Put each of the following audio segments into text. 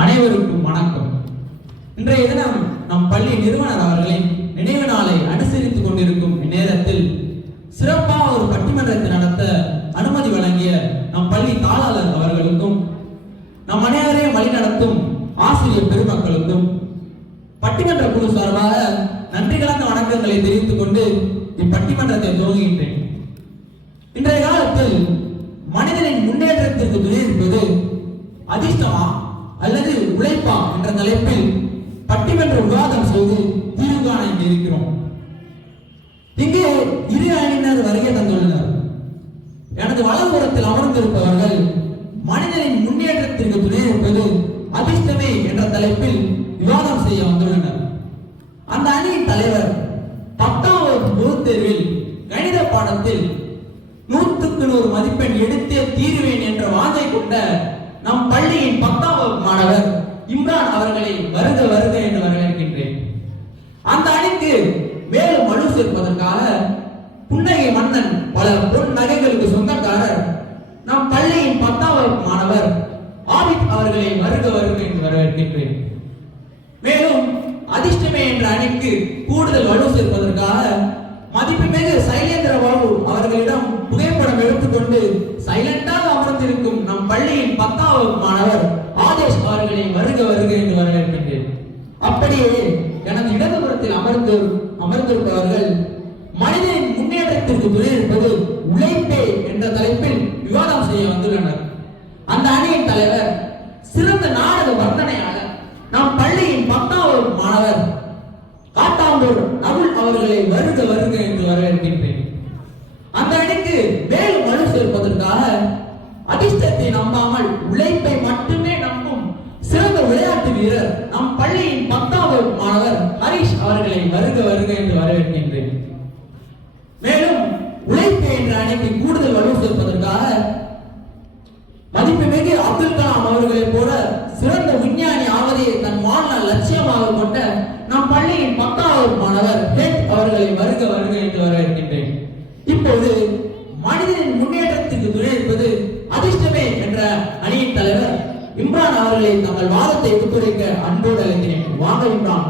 அனைவருக்கும் வணக்கம். இன்றைய தினம் நம் பள்ளி நிறுவனர் அவர்களின் நினைவு நாளை அனுசரித்துக் கொண்டிருக்கும் இந்நேரத்தில் சிறப்பாக ஒரு பட்டிமன்றத்தை நடத்த அனுமதி வழங்கிய நம் பள்ளி தாளாளர் அவர்களுக்கும் நம் அனைவரையும் வழிநடத்தும் ஆசிரியர் பெருமக்களுக்கும் பட்டிமன்ற குழு சார்பாக நன்றி கலந்த வணக்கங்களை தெரிவித்துக் கொண்டு இப்பட்டிமன்றத்தை துவங்குகின்றேன். இன்றைய காலத்தில் மனிதனின் முன்னேற்றத்திற்கு துணை இருப்பது அதிர்ஷ்டமா அல்லது உழைப்பா என்ற தலைப்பில் பட்டிமன்ற விவாதம் செய்து தீர்வு காண இருக்கிறோம். இங்கே இரு அணியினர் வருகை தந்துள்ளனர். எனது வலதுபுறத்தில் அமர்ந்திருப்பவர்கள் மனிதனின் முன்னேற்றத்திற்கு துணை இருப்பது அதிர்ஷ்டமே என்ற தலைப்பில் விவாதம் செய்ய வந்துள்ளனர். அந்த அணியின் தலைவர் பத்தாம் வகுப்பு பொதுத் தேர்வில் கணித பாடத்தில் நூற்றுக்கு நூறு மதிப்பெண் எடுத்தே தீருவேன் என்ற வாஞ்சை கொண்ட நம் பள்ளியின் பத்தாம் வகுப்பு மாணவர் இம்ரான் அவர்களை வருக வருக என்று வரவேற்கின்றேன். அந்த அணிக்கு மேலும் வலு சேர்ப்பதற்காக புன்னகை மன்னன் பல பொன் நகைகளுக்கு சொந்தக்காரர் நம் பள்ளியின் பத்தாம் வகுப்பு மாணவர் ஆபித் அவர்களை வருக வருக என்று வரவேற்கின்றேன். மேலும் அதிர்ஷ்டமே என்ற அணிக்கு கூடுதல் வலு சேர்ப்பதற்காக மதிப்புமிகு சைலேந்திர பாபு அவர்களிடம் புகைப்படம் எடுத்துக்கொண்டு சைலண்டாக அமர்ந்திருக்கும் நம் பள்ளியின் பத்தாவது மாணவர் ஆதேஷ் அவர்களை வருக வருக என்று வரவேற்கின்றேன். அப்படியே எனது இடதுபுறத்தில் அமர்ந்து அமர்ந்திருப்பவர்கள் மனிதனின் முன்னேற்றத்திற்கு துணை இருப்பது உழைப்பே என்ற தலைப்பில் விவாதம் செய்ய வந்துள்ளனர். அந்த அணியின் தலைவர் சிறந்த நாடக வர்ணனையாளர் நம் பள்ளியின் பத்தாவது மாணவர் காட்டாம்பூர் அருள் அவர்களை வருக வருக என்று வரவேற்கின்றேன். அந்த அணிக்கு மேலும் வலு சேர்ப்பதற்காக அதிர்ஷ்டத்தை நம்பாமல் உழைப்பை மட்டுமே நம்பும் சிறந்த விளையாட்டு வீரர் நம் பள்ளியின் பத்தாவது மாணவர் ஹரிஷ் அவர்களை வருக மாணவர் ஹெட் அவர்களை வருக வருக என்று வரவேற்கின்றேன். இப்போது மனிதனின் முன்னேற்றத்துக்கு துணை இருப்பது அதிர்ஷ்டமே என்ற அணியின் தலைவர் இம்ரான் அவர்களை தங்கள் வாதத்தை ஒத்துழைக்க அன்போடு அழைக்கிறேன். வாங்க இம்ரான்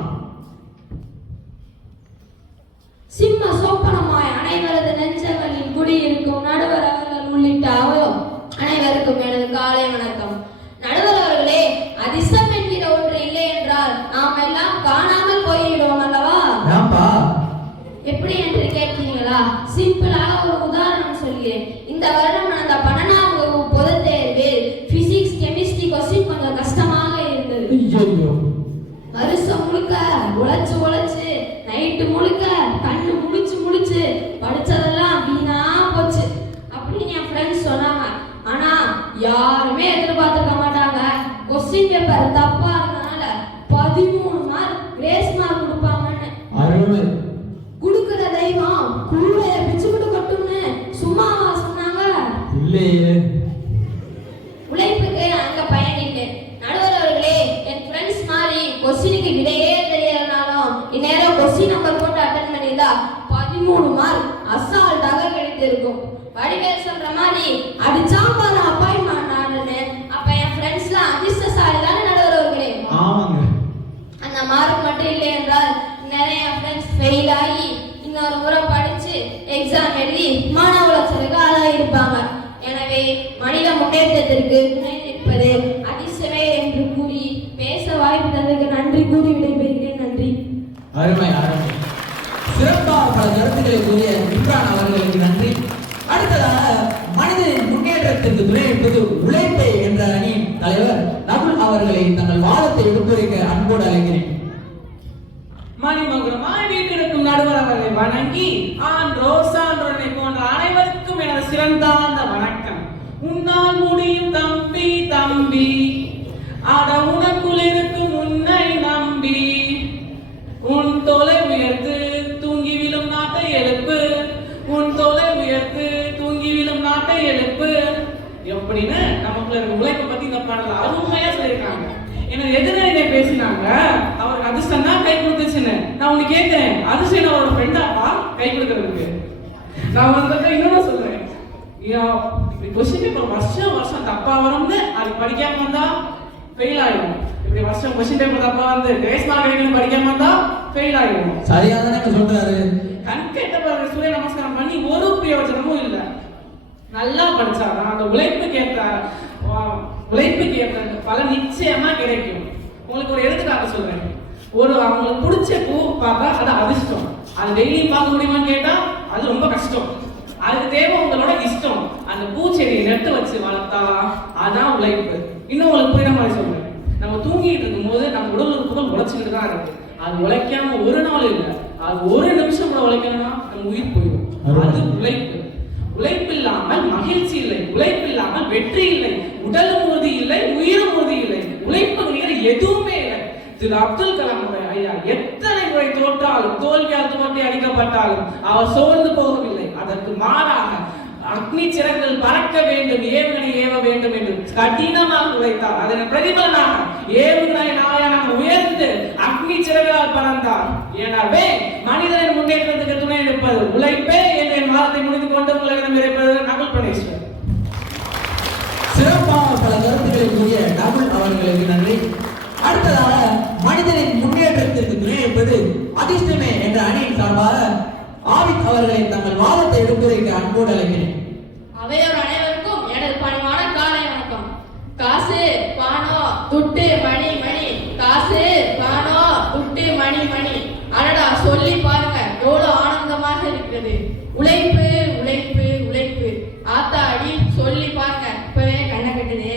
சிம்ம சோப்பனமாய் அனைவரது நெஞ்சங்களில் குடியிருக்கும் நடுவர் அவர்கள் உள்ளிட்ட அவ- அனைவருக்கும் எனது காலை வணக்கம் நடுவர் அவர்களே அதிர்ஷ்டம் என்கிற ஒன்று இல்லை என்றால் நாம் எல்லாம் காணாமல் போய்விடுவோம் அல்லவா ஏன்பா எப்படி என்று கேட்கிறீங்களா சிம்பிளாக ஒரு உதாரணம் சொல்கிறேன். இந்த வருடம் இல்லையே உழைப்புக்கு அங்க பயன் இல்லை நடுவர் அவர்களே என் ஃப்ரெண்ட்ஸ் மாதிரி கொஸ்டினுக்கு விடையே தெரியலனாலும் இந்நேரம் கொஸ்டின் நம்பர் போட்டு அட்டன் பண்ணியிருந்தா பதிமூணு மார்க் அசால்ட்டாக கிடைத்திருக்கும். வடிவேல் சொல்ற மாதிரி அடிச்சா பாரு அப்பாயின்மெண்ட் ஆடுன்னு அப்ப என் ஃப்ரெண்ட்ஸ்லாம் அதிர்ஷ்டசாலி தானே நடுவர் அவர்களே ஆமாங்க. அந்த மார்க் மட்டும் இல்லை என்றால் நிறைய ஃப்ரெண்ட்ஸ் ஃபெயில் ஆகி இன்னொரு முறை படிச்சு எக்ஸாம் எழுதி மன உளைச்சலுக்கு ஆளாயிருப்பாங்க. எனவே மனித முன்னேற்றத்திற்கு துணை நிற்பது அதிர்ஷ்டமே என்று கூறி பேச வாய்ப்பு தந்ததுக்கு நன்றி கூறி விடைபெறுகிறேன். நன்றி. அருமை அருமை. சிறப்பாக பல கருத்துக்களை கூறிய இம்ரான் அவர்களுக்கு நன்றி. அடுத்ததாக மனிதனின் முன்னேற்றத்திற்கு துணை இருப்பது உழைப்பே என்ற அணியின் தலைவர் நகுல் அவர்களை தங்கள் வாதத்தை எடுத்துரைக்க அன்போடு அழைக்கிறேன். மணிமகுடமாய் வீட்டிற்கும் நடுவர் அவர்களை வணங்கி ஆன்றோ சான்றோனை போன்ற அனைவருக்கும் எனது சிறந்தாந்த வணக்கம். உன்னால் முடியும் தம்பி தம்பி. அட உனக்குள் இருக்கும் உன்னை நம்பி. உன் தொலை உயர்த்து தூங்கி விழும் நாட்டை எழுப்பு. உன் தொலை உயர்த்து தூங்கி விழும் நாட்டை எழுப்பு. எப்படின்னு நமக்குள்ள இருக்க உழைப்பை பத்தி இந்த பாடல அருமையா சொல்லியிருக்காங்க. என்ன எதிராக பேசினாங்க. அவருக்கு அதிர்ஷ்டம் தான் கை கொடுத்துச்சுன்னு. நான் உனக்கு கேட்கிறேன். அதிர்ஷ்டம் அவரோட ஃப்ரெண்டாப்பா கை கொடுக்கறதுக்கு. நான் வந்து இன்னொன்னு சொல்றேன். கொஸ்டின் பேப்பர் வருஷம் வருஷம் தப்பா வரும்னு அது படிக்காம வந்தா ஃபெயில் ஆயிடும். இப்படி வருஷம் கொஸ்டின் பேப்பர் தப்பா வந்து கிரேஸ் மார்க் கிடைக்கணும் படிக்காம இருந்தா ஃபெயில் ஆயிடுவோம் சரியா தானே சொல்றாரு? கண் கெட்ட பிறகு சூரிய நமஸ்காரம் பண்ணி ஒரு பிரயோஜனமும் இல்லை. நல்லா படிச்சாதான் அந்த உழைப்புக்கு ஏற்ற உழைப்புக்கு ஏற்ற பலன் நிச்சயமா கிடைக்கும். உங்களுக்கு ஒரு எடுத்துக்காட்டு சொல்றேன். ஒரு அவங்களுக்கு பிடிச்ச பூ பார்த்தா அது அதிர்ஷ்டம். அது டெய்லி பார்க்க முடியுமான்னு கேட்டா அது ரொம்ப கஷ்டம். அதுக்கு தேவை உங்களோட இஷ்டம். அந்த பூச்செடியை நட்டு வச்சு வளர்த்தா அதான் உழைப்பு. இன்னும் உங்களுக்கு புரியுற மாதிரி சொல்றேன். நம்ம தூங்கிட்டு இருக்கும்போது நம்ம உடல் உறுப்புகள் உழைச்சிக்கிட்டு தான் இருக்கு. அது உழைக்காம ஒரு நாள் இல்லை. அது ஒரு நிமிஷம் கூட உழைக்கணும்னா நம்ம உயிர் போயிடும். அது உழைப்பு. உழைப்பு இல்லாமல் மகிழ்ச்சி இல்லை. உழைப்பு இல்லாமல் வெற்றி இல்லை. உடல் உறுதி இல்லை உயிர் உறுதி இல்லை. உழைப்புங்கிற எதுவுமே இல்லை. திரு அப்துல் கலாம் ஐயா எத்தனை முறை தோற்றாலும் தோல்வியால் துவட்டி அடிக்கப்பட்டாலும் அவர் சோர்ந்து போகவில்லை. அதற்கு மாறாக அக்னி சிறங்கள் பறக்க வேண்டும் ஏவுகணை ஏவ வேண்டும் என்று கடினமாக உழைத்தார். அதன் பிரதிபலனாக ஏவுகணை நாயனம் உயர்ந்து அக்னி சிறகுகளால் பறந்தார். எனவே மனிதனின் முன்னேற்றத்துக்கு துணை எடுப்பது உழைப்பே என்று என் வாரத்தை முடிந்து கொண்டு உங்களிடம் இருப்பது நகல் பரமேஸ்வர் சிறப்பான பல கருத்துக்களை கூறிய டபுள் அவர்களுக்கு அன்போடு அழைக்கிறேன் அவையோர் அனைவருக்கும் எனது பணிவான காலை வணக்கம். காசு பணம் துட்டு மணி மணி. காசு பணம் துட்டு மணி மணி. அடடா சொல்லி பாருங்க. எவ்வளவு ஆனந்தமாக இருக்கிறது. உழைப்பு உழைப்பு உழைப்பு. ஆத்தாடி சொல்லி பாருங்க. இப்பவே கண்ணை கட்டுது.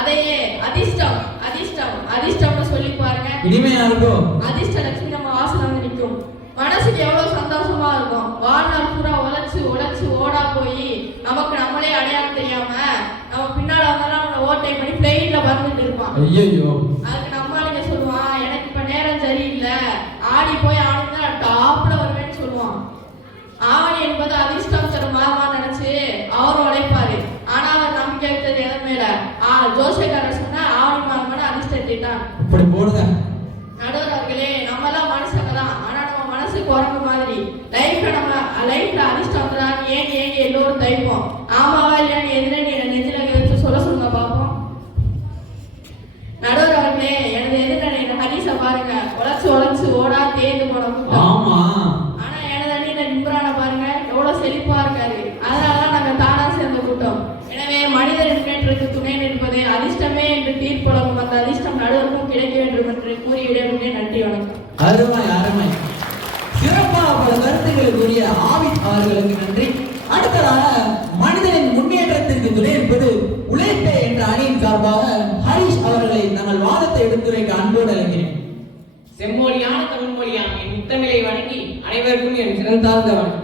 அதையே அதிர்ஷ்டம் அதிர்ஷ்டம் அதிர்ஷ்டம்னு சொல்லி பாருங்க. இனிமையா இருக்கும் அதிர்ஷ்ட லட்சுமி நம்ம வாசல் வந்து நிற்கும் மனசுக்கு எவ்வளவு சந்தோஷமா இருக்கும் வாழ்நாள் பூரா உழைச்சு உழைச்சு ஓடா போய் நமக்கு நம்மளே அடையாளம் தெரியாம நம்ம பின்னால வந்தெல்லாம் நம்ம ஓட்டை பண்ணி பிளெயின்ல பறந்துட்டு இருப்பான் ஐயோ அதுக்கு நம்ம ஆளுங்க சொல்லுவான் எனக்கு இப்ப நேரம் சரியில்லை. ஆடி போய் ஆடி தான் டாப்ல வருவேன்னு சொல்லுவான். ஆவணி என்பது அதிர்ஷ்டம் தரும் மாதமா நினைச்சு அவர் உழைப்பாரு. ஆனா அவர் நம்பிக்கை வைத்தது ஆ ஜோசியக்காரர் சொன்னா ஆவணி மாதமான அதிர்ஷ்டத்தை தான் இப்படி போடுங்க. நடுவர் அவர்களே நம்ம எல்லாம் மனுஷங்க தான். ஆனா நம்ம மனசு குரங்கு மாதிரி. லைஃப்ல நம்ம லைஃப்ல அதிர்ஷ்டம் முன்னேற்றத்துக்கு துணை நிற்பது அதிர்ஷ்டமே என்று தீர்ப்பளவும் அந்த அதிர்ஷ்டம் நடுவருக்கும் கிடைக்க வேண்டும் என்று கூறி விடைபெறுகிறேன் நன்றி வணக்கம். அருமை அருமை. சிறப்பாக பல கருத்துக்களை கூறிய ஆவித் அவர்களுக்கு நன்றி. அடுத்ததாக மனிதனின் முன்னேற்றத்திற்கு துணை இருப்பது உழைப்பே என்ற அணியின் சார்பாக ஹரிஷ் அவர்களை தங்கள் வாதத்தை எடுத்துரைக்க அன்போடு அழைக்கிறேன். செம்மொழியான தமிழ் மொழியாம் என் முத்தமிழை வணங்கி அனைவருக்கும் என் சிறந்தாழ்ந்த வணக்கம்.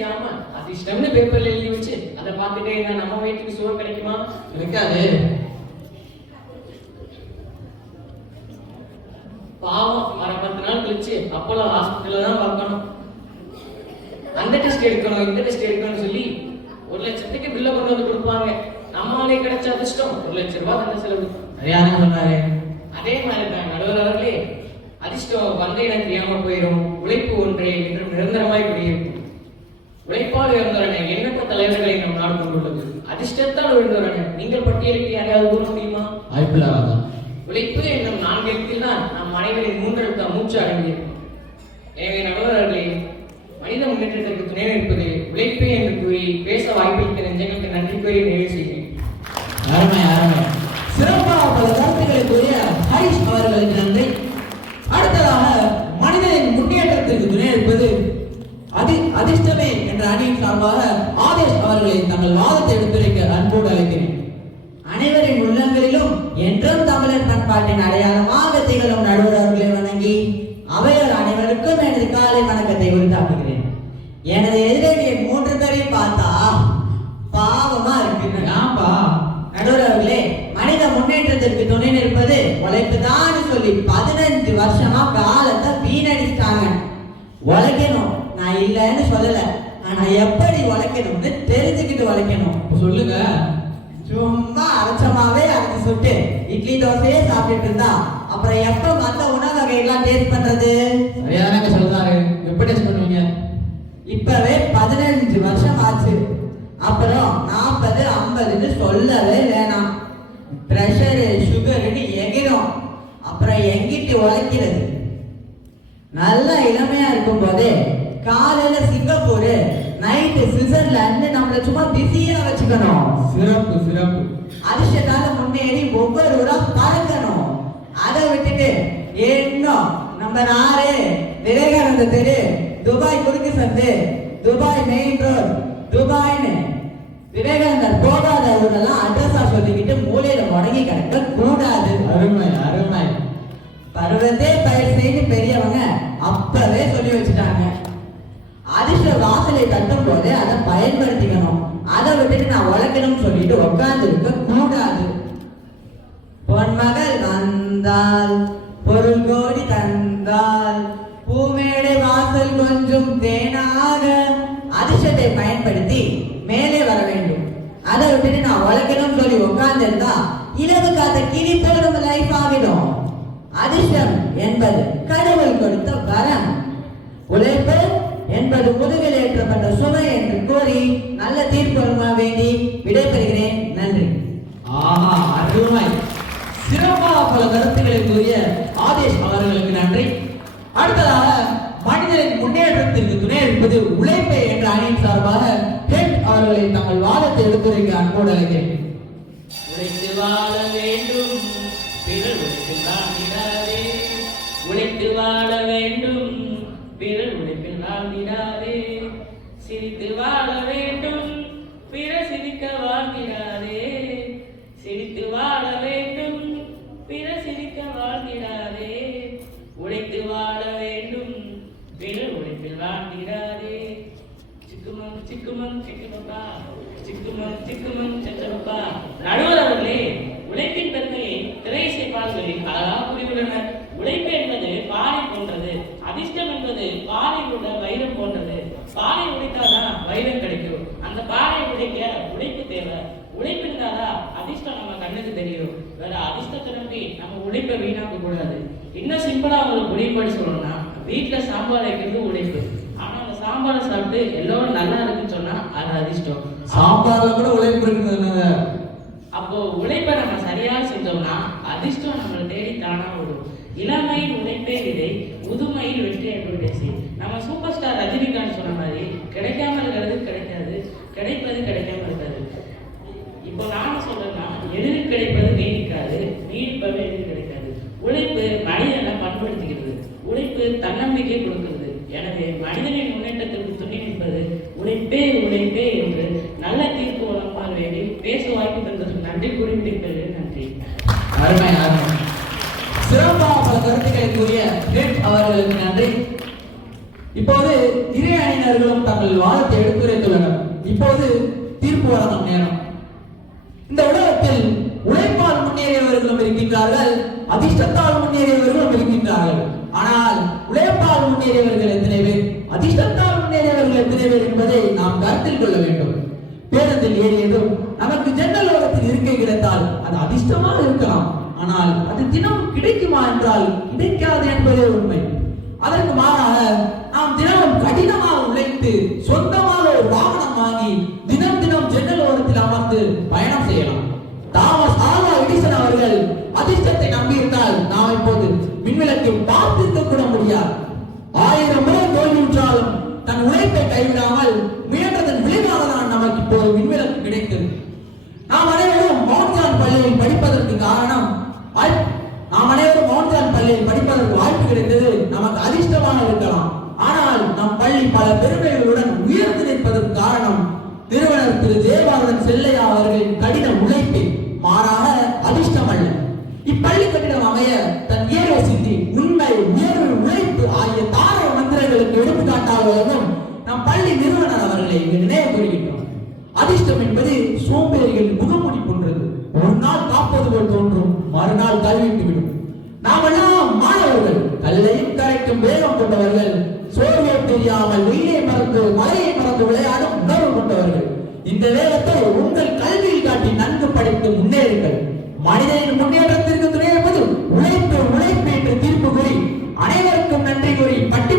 செய்யாம அதிர்ஷ்டம்னு பேப்பர்ல எழுதி வச்சு அதை பார்த்துட்டே இருந்தா நம்ம வயிற்றுக்கு சுகம் கிடைக்குமா? இருக்காது பாவம் வர பத்து நாள் கழிச்சு அப்போலோ ஹாஸ்பிட்டல்ல தான் பார்க்கணும். அந்த டெஸ்ட் எடுக்கணும் இந்த டெஸ்ட் எடுக்கணும்னு சொல்லி ஒரு லட்சத்துக்கு பில்ல கொண்டு வந்து கொடுப்பாங்க. நம்மளாலே கிடைச்ச அதிர்ஷ்டம். ஒரு லட்சம் ரூபாய் தந்த செலவு. சரியான சொன்னாரு? அதே மாதிரி தான் நடுவர் அவர்களே அதிர்ஷ்டம் வந்த இடம் தெரியாம போயிடும் உழைப்பு ஒன்றே என்றும் நிரந்தரமாய் குடியிருக்கும் உழைப்பால் உயர்ந்தவரன எண்ணற்ற தலைவர்களை நம் நாடு கொண்டுள்ளது. அதிர்ஷ்டத்தால் உயர்ந்தவரன நீங்கள் பட்டியலிட்டு யாரையாவது கூற முடியுமா? வாய்ப்பில்லாதான் உழைப்பு என்னும் நான்கெழுத்தில் தான் நம் அனைவரின் மூன்றெழுத்த மூச்சு அடங்கியது. எனவே நடுவர்களே மனித முன்னேற்றத்திற்கு துணை நிற்பது உழைப்பே என்று கூறி பேச வாய்ப்பளித்த நெஞ்சங்களுக்கு நன்றி கூறி நிறைவு செய்கிறேன். அருமை அருமை. சிறப்பாக பல கருத்துக்களை கூறிய ஹரிஷ் அவர்களுக்கு நன்றி. அடுத்ததாக மனிதனின் முன்னேற்றத்திற்கு துணை இருப்பது அதி அதிர்ஷ்டமே என்ற அணியின் சார்பாக ஆதேஷ் அவர்களை தங்கள் வாதத்தை எடுத்துரைக்க அன்போடு அழைக்கிறேன். அனைவரின் உள்ளங்களிலும் என்றும் தமிழர் பண்பாட்டின் அடையாளமாக திகழும் நடுவர் அவர்களை வணங்கி அவையோர் அனைவருக்கும் எனது காலை வணக்கத்தை உரித்தாக்குகிறேன். எனது எதிரடியை மூன்று பேரையும் பார்த்தா பாவமா இருக்கின்றன. ஏன்பா? நடுவர் அவர்களே மனித முன்னேற்ற முன்னேற்றத்திற்கு துணை நிற்பது உழைப்புதான் சொல்லி பதினஞ்சு வருஷமா காலத்தை வீணடிச்சிட்டாங்க. உழைக்கணும். நான் இல்லைன்னு சொல்லல. ஆனா எப்படி உழைக்கணும்னு தெரிஞ்சுக்கிட்டு உழைக்கணும். சொல்லுங்க. சும்மா அரைச்சமாவே அரைச்சு சுட்டு இட்லி தோசையே சாப்பிட்டுட்டு இருந்தா அப்புறம் எப்ப மத்த உணவு வகைகள்லாம் டேஸ்ட் பண்றது? சரியாதானங்க சொல்றாரு எப்படி டெஸ்ட் பண்ணுவீங்க? இப்பவே பதினஞ்சு வருஷம் ஆச்சு. அப்புறம் நாற்பது ஐம்பதுன்னு சொல்லவே வேணாம். ப்ரெஷரு சுகருன்னு எகிரும். அப்புறம் எங்கிட்டு உழைக்கிறது? நல்ல இளமையா இருக்கும் போதே காலையில சிங்கப்பூர் நைட்டு சுவிட்சர்லாந்து நம்மள சும்மா பிஸியா வச்சுக்கணும். சிறப்பு சிறப்பு. அதிர்ஷ்டத்தால முன்னேறி ஒவ்வொரு ஊரா பறக்கணும். அதை விட்டுட்டு இன்னும் நம்ம நாடு விவேகானந்த தெரு துபாய் குறுக்கு சந்து துபாய் மெயின் ரோட் துபாய்னு விவேகானந்தர் போகாத ஊரெல்லாம் அட்ரஸா சொல்லிக்கிட்டு மூலையில முடங்கி கிடக்க கூடாது. அருமை அருமை. பருவத்தே பயிர் செய்து பெரியவங்க அப்பவே சொல்லி வச்சுட்டாங்க. அதிர்ஷ்ட வாசலை தட்டும் போது அதை பயன்படுத்திக்கணும். அதை விட்டுட்டு நான் உழைக்கணும்னு சொல்லிட்டு உட்கார்ந்து இருக்க கூடாது பொன்மகள் வந்தால் பொருள் கோடி தந்தால் பூமேடை வாசல் கொஞ்சம் தேனாக அதிர்ஷ்டத்தை பயன்படுத்தி மேலே வர வேண்டும். அதை விட்டுட்டு நான் உழைக்கணும்னு சொல்லி உட்கார்ந்து இருந்தா இலவு காத்த கிளி போல நம்ம லைஃப் ஆகிடும். அதிர்ஷ்டம் என்பது கடவுள் கொடுத்த வரம். உழைப்பு என்பது முதுகில் ஏற்றப்பட்ட சுமை என்று கூறி நல்ல தீர்ப்பு வேண்டி விடைபெறுகிறேன். நன்றி. ஆஹா அருமை. சிறப்பாக பல கருத்துக்களை கூறிய ஆதேஷ் அவர்களுக்கு நன்றி. அடுத்ததாக மனிதனின் முன்னேற்றத்திற்கு துணை இருப்பது உழைப்பே என்ற அணியின் சார்பாக ஹெட் அவர்களை தங்கள் வாதத்தை எடுத்துரைக்க அன்போடு அழைக்கிறேன். உழைத்து வாழ வேண்டும் பிறர் உழைப்பில் வாழ்ந்திடாதே உழைத்து வாழ வேண்டும் பிறர் வாழ்ந்திடாதே. சிரித்து வாழ வேண்டும். பிற சிரிக்க வாழ்ந்திடாதே. சிரித்து வாழ வேண்டும். பிற சிரிக்க வாழ்ந்திடாதே. உழைத்து வாழ வேண்டும். பிற உழைப்பில் வாழ்ந்திடாதே. சிக்குமம் சிக்குமம் சிக்குமப்பா. சிக்குமம் சிக்குமம் சச்சப்பா நடுவர் அவர்களே உழைப்பின் தன்மையை திரை பாடல்களில் அழகாக புரிந்துள்ளனர் உழைப்பு என்பது பாறை போன்றது அதிர்ஷ்டம் என்பது பாறையில் உள்ள வைரம் போன்றது பாறை உடைத்தாதான் வைரம் கிடைக்கும் அந்த பாறையை உடைக்க உழைப்பு தேவை உழைப்பு இருந்தாதான் அதிர்ஷ்டம் நம்ம கண்ணுக்கு தெரியும் வேற அதிர்ஷ்டத்தை நம்பி நம்ம உழைப்பை வீணாக்க கூடாது இன்னும் சிம்பிளா உழைப்பாடு சொல்லணும்னா வீட்டுல சாம்பார் வைக்கிறது உழைப்பு ஆனா அந்த சாம்பாரை சாப்பிட்டு எல்லோரும் நல்லா இருக்குன்னு சொன்னா அது அதிர்ஷ்டம். சாம்பார்ல கூட உழைப்பு இருக்குதுங்க அப்போ உழைப்பை நம்ம சரியா செஞ்சோம்னா அதிர்ஷ்டம் நம்மளை தேடி தானா வரும். இளமையில் உழைப்பே விதை முதுமையில் வெற்றி ஏற்படுச்சு நம்ம சூப்பர் ஸ்டார் ரஜினிகாந்த் சொன்ன மாதிரி கிடைக்காம இருக்கிறது கிடைக்காது கிடைப்பது கிடைக்காம இருக்காது தன்னம்பிக்கை கொடுக்கிறது. எனவே மனிதனின் முன்னேற்றத்திற்கு துணை நிற்பது உழைப்பே உழைப்பே என்று நல்ல தீர்ப்பு வழங்குமாறு வேண்டி பேச வாய்ப்பு தந்தது. நன்றி கூறி விடைபெறுகிறேன். நன்றி. அருமை அருமை. சிறப்பாக பல கருத்துக்களை கூறிய அவர்களுக்கு நன்றி. இப்போது இரு அணியினர்களும் தங்கள் வாதத்தை எடுத்துரைத்துள்ளனர். இப்போது தீர்ப்பு வழங்கும் நேரம். இந்த உலகத்தில் உழைப்பால் முன்னேறியவர்களும் இருக்கின்றார்கள் அதிர்ஷ்டத்தால் முன்னேறியவர்களும் இருக்கின்றார்கள். ஆனால் உழைப்பால் முன்னேறியவர்கள் எத்தனை பேர்? அதிர்ஷ்டத்தால் முன்னேறியவர்கள் எத்தனை பேர் என்பதை நாம் கருத்தில் கொள்ள வேண்டும். பேருந்தில் ஏறியதும் நமக்கு ஜன்னல் ஓரத்தில் இருக்கை கிடைத்தால் அது அதிர்ஷ்டமாக இருக்கலாம். ஆனால் அது தினம் கிடைக்குமா என்றால் கிடைக்காது என்பதே உண்மை. அதற்கு மாறாக நாம் தினமும் கடினமாக உழைத்து சொந்தமாக ஒரு வாகனம் வாங்கி தினம் தினம் ஜன்னல் ஓரத்தில் அமர்ந்து பயணம் செய்யலாம். தாமஸ் ஆல்வா எடிசன் அவர்கள் அதிர்ஷ்டத்தை நம்பியிருந்தால் நாம் இப்போது மின்விளக்கை பார்த்திருக்க கூட முடியாது. ஆயிரம் முறை தோல்வியுற்றாலும் தன் உழைப்பை கைவிடாமல் முயன்றதன் விளைவாக தான் நமக்கு இப்போது மின்விளக்கு கிடைத்தது. நாம் அனைவரும் மவுண்ட்ஜான் பள்ளியில் படிப்பதற்கு காரணம் வாய்ப்பு- நாம் அனைவரும் மவுண்ட்ஜான் பள்ளியில் படிப்பதற்கு வாய்ப்பு கிடைத்தது நமக்கு அதிர்ஷ்டமாக இருக்கலாம். ஆனால் நம் பள்ளி பல பெருமைகளுடன் உயர்ந்து நிற்பதற்கு காரணம் நிறுவனர் திரு ஜெயபாரதன் செல்லையா அவர்கள் ஆவதற்கும் நம் பள்ளி நிறுவனர் அவர்களை இங்கு நினைவு கூறுகின்றோம் அதிர்ஷ்டம் என்பது சோம்பேறிகளின் முகமுடி போன்றது. ஒரு நாள் காப்பது போல் தோன்றும் மறுநாள் கல்விட்டு விடும் நாமெல்லாம் மாணவர்கள் கல்லையும் கரைக்கும் வேகம் கொண்டவர்கள் சோர்வை தெரியாமல் வெயிலை மறந்து மழையை மறந்து விளையாடும் உணர்வு கொண்டவர்கள். இந்த வேகத்தை உங்கள் கல்வியில் காட்டி நன்கு படித்து முன்னேறுங்கள். மனிதனின் முன்னேற்றத்திற்கு துணையப்பது உழைப்பு உழைப்பு என்று தீர்ப்பு கூறி அனைவருக்கும் நன்றி கூறி பட்டி